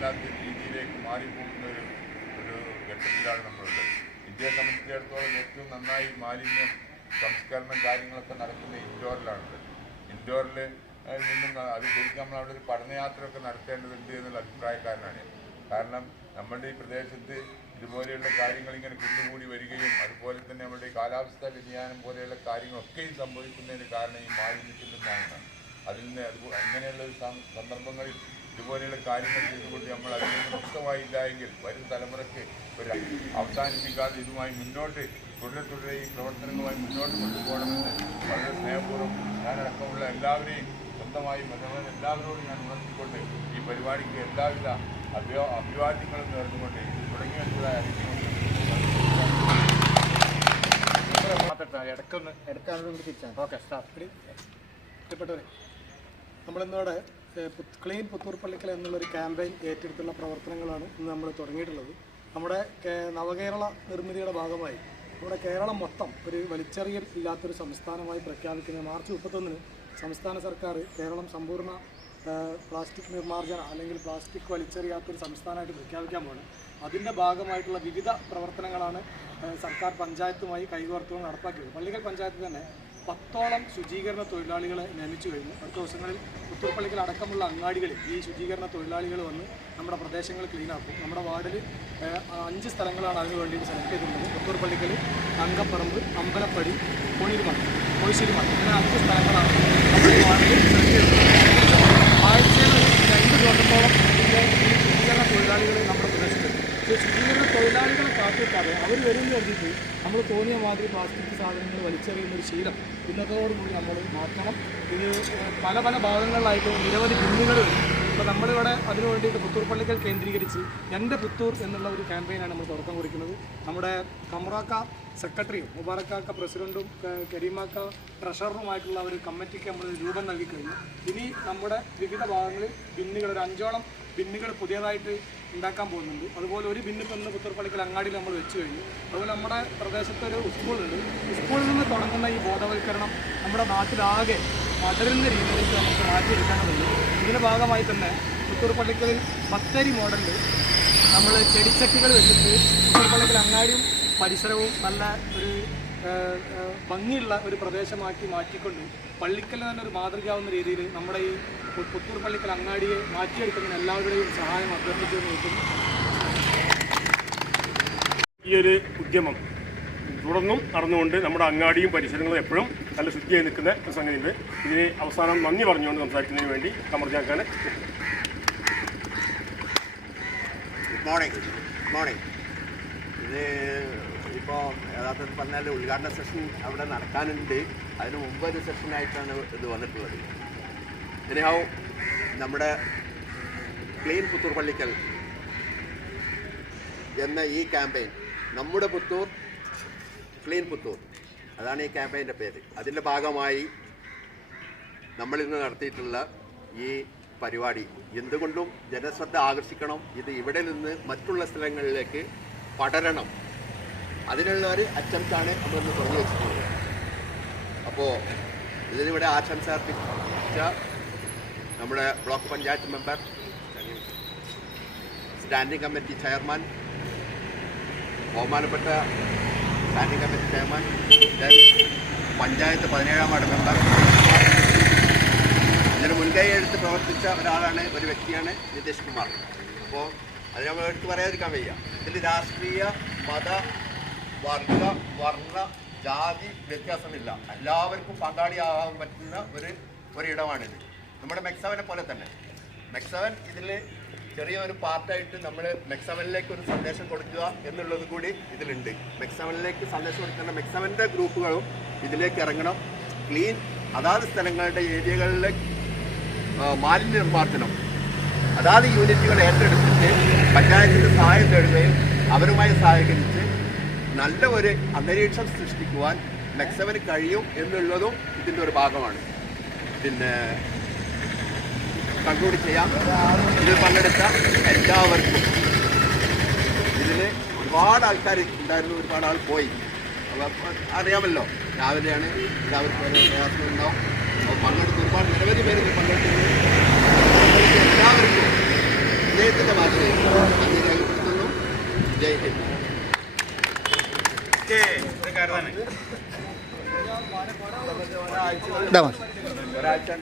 ആവശ്യമല്ലാത്ത രീതിയിലേക്ക് മാറിപ്പോകുന്ന ഒരു ഘട്ടത്തിലാണ് നമ്മളുള്ളത്. ഇന്ത്യയെ സംബന്ധിച്ചിടത്തോളം ഏറ്റവും നന്നായി മാലിന്യം സംസ്കരണം കാര്യങ്ങളൊക്കെ നടക്കുന്ന ഇൻഡോറിലാണുള്ളത്. ഇൻഡോറിൽ നിന്നും അത് ശരിക്കും നമ്മൾ അവിടെ ഒരു പഠനയാത്രയൊക്കെ നടത്തേണ്ടതുണ്ട് എന്നുള്ള അഭിപ്രായക്കാരനാണ്. കാരണം നമ്മളുടെ ഈ പ്രദേശത്ത് ഇതുപോലെയുള്ള കാര്യങ്ങൾ ഇങ്ങനെ കുന്നുകൂടി വരികയും അതുപോലെ തന്നെ നമ്മുടെ ഈ കാലാവസ്ഥാ വ്യതിയാനം പോലെയുള്ള കാര്യങ്ങളൊക്കെ സംഭവിക്കുന്നതിന് കാരണം ഈ മാലിന്യത്തിൽ നിന്നാണ്. അതിൽ നിന്ന് അങ്ങനെയുള്ള ഒരു സന്ദർഭങ്ങളിൽ ഇതുപോലെയുള്ള കാര്യങ്ങൾ ചെയ്തുകൊണ്ട് നമ്മൾ അതിൽ നിന്ന് മുക്തമായില്ല എങ്കിൽ വരും തലമുറയ്ക്ക് ഒരു അവസാനിപ്പിക്കാതെ ഇതുമായി മുന്നോട്ട് തുടരെ ഈ പ്രവർത്തനങ്ങളുമായി മുന്നോട്ട് കൊണ്ടുപോകണമെന്ന് വളരെ സ്നേഹപൂർവ്വം ഞാനടക്കമുള്ള എല്ലാവരെയും സ്വന്തമായി എല്ലാവരോടും ഞാൻ ഉണർത്തിക്കൊണ്ട് ഈ പരിപാടിക്ക് എല്ലാവിധ അഭിവാദ്യങ്ങളും നേർന്നുകൊണ്ട് തുടങ്ങി വെച്ചതായി അറിയിച്ചുകൊണ്ട് ഇഷ്ടപ്പെട്ടവരെ നമ്മളിന്നോടെ ക്ലീൻ പുത്തൂർ പള്ളിക്കൽ എന്നുള്ളൊരു ക്യാമ്പയിൻ ഏറ്റെടുത്തുള്ള പ്രവർത്തനങ്ങളാണ് ഇന്ന് നമ്മൾ തുടങ്ങിയിട്ടുള്ളത്. നമ്മുടെ നവകേരള നിർമ്മിതിയുടെ ഭാഗമായി നമ്മുടെ കേരളം മൊത്തം ഒരു വലിച്ചെറിയൽ ഇല്ലാത്തൊരു സംസ്ഥാനമായി പ്രഖ്യാപിക്കുന്ന മാർച്ച് 31-ന് സംസ്ഥാന സർക്കാർ കേരളം സമ്പൂർണ്ണ പ്ലാസ്റ്റിക് നിർമ്മാർജ്ജന അല്ലെങ്കിൽ പ്ലാസ്റ്റിക് വലിച്ചെറിയാത്തൊരു സംസ്ഥാനമായിട്ട് പ്രഖ്യാപിക്കാൻ പോകുന്നത്. അതിൻ്റെ ഭാഗമായിട്ടുള്ള വിവിധ പ്രവർത്തനങ്ങളാണ് സർക്കാർ പഞ്ചായത്തുമായി കൈകോർത്തുകൊണ്ട് നടപ്പാക്കിയത്. പള്ളിക്കൽ പഞ്ചായത്ത് തന്നെ 10ഓളം ശുചീകരണ തൊഴിലാളികളെ നിയമിച്ചു കഴിഞ്ഞു. അടുത്ത ദിവസങ്ങളിൽ പുത്തൂർ പള്ളിക്കൽ അടക്കമുള്ള അങ്ങാടികളിൽ ഈ ശുചീകരണ തൊഴിലാളികൾ വന്ന് നമ്മുടെ പ്രദേശങ്ങൾ ക്ലീനാക്കും. നമ്മുടെ വാർഡിൽ 5 സ്ഥലങ്ങളാണ് അതിന് വേണ്ടിയിട്ട് സെലക്ട് ചെയ്തിട്ടുള്ളത്. പുത്തൂർ പള്ളിക്കൽ, അങ്കപ്പറമ്പ്, അമ്പലപ്പടി, കോഴിശ്ശേരിമഠം ഇങ്ങനെ 5 സ്ഥലങ്ങളാണ് നമ്മുടെ ഈ വാർഡിൽ സെലക്ട് ചെയ്തിട്ടുള്ളത്. ആഴ്ചയിൽ 2 ദിവസത്തോളം ഇതിൻ്റെ ഈ ശുചീകരണ തൊഴിലാളികൾ നമ്മുടെ പ്രദേശത്തുണ്ട്. ശുചീകരണ തൊഴിലാളികളെ കാത്തിരിക്കാതെ അവർ വരുന്ന കരുതിയിട്ട് നമ്മൾ തോന്നിയ മാതിരി പ്ലാസ്റ്റിക് സാധനങ്ങൾ വലിച്ചെറിയുന്ന ഒരു ശീലം ഇന്നത്തോടുകൂടി നമ്മൾ മാറ്റണം. ഇത് പല ഭാഗങ്ങളിലായിട്ട് നിരവധി ബിന്നുകൾ വരും. അപ്പോൾ നമ്മളിവിടെ അതിനു വേണ്ടിയിട്ട് പുത്തൂർ പള്ളിക്കൽ കേന്ദ്രീകരിച്ച് എൻ്റെ പുത്തൂർ എന്നുള്ള ഒരു ക്യാമ്പയിനാണ് നമ്മൾ തുടക്കം കുറിക്കുന്നത്. നമ്മുടെ കമറാക്ക സെക്രട്ടറിയും മുബാറക്കാക്ക പ്രസിഡൻറ്റും കരീമാക്ക ട്രഷററുമായിട്ടുള്ള ഒരു കമ്മിറ്റിക്ക് നമ്മൾ രൂപം നൽകി കഴിഞ്ഞു. ഇനി നമ്മുടെ വിവിധ ഭാഗങ്ങളിൽ ബിന്നുകൾ ഒരു 5ഓളം ബിന്നുകൾ പുതിയതായിട്ട് ഉണ്ടാക്കാൻ പോകുന്നുണ്ട്. അതുപോലെ ഒരു ബിന്ന് ഇന്ന് പുത്തൂർ പള്ളിക്കൽ അങ്ങാടിയിൽ നമ്മൾ വെച്ച് കഴിഞ്ഞു. അതുപോലെ നമ്മുടെ പ്രദേശത്തൊരു സ്കൂളുണ്ട്. സ്കൂളിൽ നിന്ന് തുടങ്ങുന്ന ഈ ബോധവൽക്കരണം നമ്മുടെ നാട്ടിലാകെ പടരുന്ന രീതിയിലേക്ക് നമുക്ക് മാറ്റിയെടുക്കേണ്ടതുണ്ട്. ഇതിൻ്റെ ഭാഗമായി തന്നെ പുത്തൂർ പള്ളിക്കലിൽ ബത്തേരി മോഡലിൽ നമ്മൾ ചെടിച്ചട്ടികൾ വെച്ചിട്ട് പുത്തൂർ പള്ളിക്കൽ അങ്ങാടിയും പരിസരവും നല്ല ഒരു ഭംഗിയുള്ള ഒരു പ്രദേശമാക്കി മാറ്റിക്കൊണ്ട് പള്ളിക്കൽ തന്നെ ഒരു മാതൃകയാവുന്ന രീതിയിൽ നമ്മുടെ ഈ പുത്തൂർ പള്ളിക്കൽ അങ്ങാടിയെ മാറ്റിയെടുക്കുന്നതിന് എല്ലാവരുടെയും സഹായം അഭ്യർത്ഥിച്ചു നിൽക്കുന്നു. ഈ ഒരു ഉദ്യമം തുടർന്നും നടന്നുകൊണ്ട് നമ്മുടെ അങ്ങാടിയും പരിസരങ്ങളും എപ്പോഴും നല്ല ശുദ്ധിയായി നിൽക്കുന്ന ഒരു സംഗതിയുണ്ട്. ഇതിന് അവസാനം നന്ദി പറഞ്ഞുകൊണ്ട് സംസാരിക്കുന്നതിന് വേണ്ടി കമർജാക്കാൻ. Good morning. ഇത് ഇപ്പോൾ യഥാർത്ഥത്തിൽ പറഞ്ഞാൽ ഉദ്ഘാടന സെഷൻ അവിടെ നടക്കാനുണ്ട്. അതിന് മുമ്പ് ഒരു സെഷനായിട്ടാണ് ഇത് വന്നിട്ടുള്ളത്. എനിഹൗ നമ്മുടെ ക്ലീൻ പുത്തൂർ പള്ളിക്കൽ എന്ന ഈ ക്യാമ്പയിൻ, നമ്മുടെ പുത്തൂർ ക്ലീൻ പുത്തൂർ, അതാണ് ഈ ക്യാമ്പയിൻ്റെ പേര്. അതിൻ്റെ ഭാഗമായി നമ്മളിന്ന് നടത്തിയിട്ടുള്ള ഈ പരിപാടി എന്തുകൊണ്ടും ജനശ്രദ്ധ ആകർഷിക്കണം. ഇത് ഇവിടെ നിന്ന് മറ്റുള്ള സ്ഥലങ്ങളിലേക്ക് പടരണം. അതിനുള്ള ഒരു അറ്റംപ്റ്റാണ് നമ്മളിന്ന് തുടങ്ങി വെച്ചിട്ടുള്ളത്. അപ്പോൾ ഇതിനിവിടെ ആശംസ അർപ്പിച്ച നമ്മുടെ block panchayat member, standing committee chairman, ബഹുമാനപ്പെട്ട സ്റ്റാൻഡിംഗ് കമ്മിറ്റി ചെയർമാൻ, പഞ്ചായത്ത് 17-ാം വാർഡ് മെമ്പർ, ഇതിന് മുൻകൈ എടുത്ത് പ്രവർത്തിച്ച ഒരു വ്യക്തിയാണ് നിതീഷ് കുമാർ. അപ്പോൾ അത് നമ്മൾ എടുത്ത് പറയാതിരിക്കാൻ വയ്യ. ഇതിൽ രാഷ്ട്രീയ, മത, വർഗ, വർണ്ണ, ജാതി വ്യത്യാസമില്ല. എല്ലാവർക്കും പങ്കാളിയാകാൻ പറ്റുന്ന ഒരിടമാണിത്. നമ്മുടെ മെക്സവനെ പോലെ തന്നെ മെക്സവൻ ഇതിൽ ചെറിയൊരു പാർട്ടായിട്ട് നമ്മൾ മെക്സവനിലേക്ക് ഒരു സന്ദേശം കൊടുക്കുക എന്നുള്ളത് കൂടി ഇതിലുണ്ട്. മെക്സവനിലേക്ക് സന്ദേശം കൊടുക്കുന്ന മെക്സവൻ്റെ ഗ്രൂപ്പുകളും ഇതിലേക്ക് ഇറങ്ങണം. ക്ലീൻ അതാത് സ്ഥലങ്ങളുടെ ഏരിയകളിലെ മാലിന്യ നിർമ്മാർജ്ജനം അതാത് യൂണിറ്റുകൾ ഏറ്റെടുത്തിട്ട് പഞ്ചായത്തിൻ്റെ സഹായം തേടുകയും അവരുമായി സഹകരിച്ച് നല്ല ഒരു അന്തരീക്ഷം സൃഷ്ടിക്കുവാൻ മെക്സവന് കഴിയും എന്നുള്ളതും ഇതിൻ്റെ ഒരു ഭാഗമാണ്. പിന്നെ കൺക്ലൂഡ് ചെയ്യാം. ഇതിൽ പങ്കെടുത്ത എല്ലാവർക്കും, ഇതിൽ ഒരുപാട് ആൾക്കാർ ഉണ്ടായിരുന്നു, ഒരുപാട് ആൾ പോയി. അപ്പോൾ അറിയാമല്ലോ, രാവിലെയാണ്, എല്ലാവർക്കും ഓരോ പ്രയാസങ്ങളുണ്ടാവും. അപ്പോൾ പങ്കെടുത്ത് ഒരുപാട് നിരവധി പേര് പങ്കെടുത്തിരുന്നു. എല്ലാവർക്കും അദ്ദേഹത്തിൻ്റെ ഭാഷയിൽ നന്ദി രേഖപ്പെടുത്തുന്നു. ജയ് ഹിന്ദ്. ഒരാഴ്ച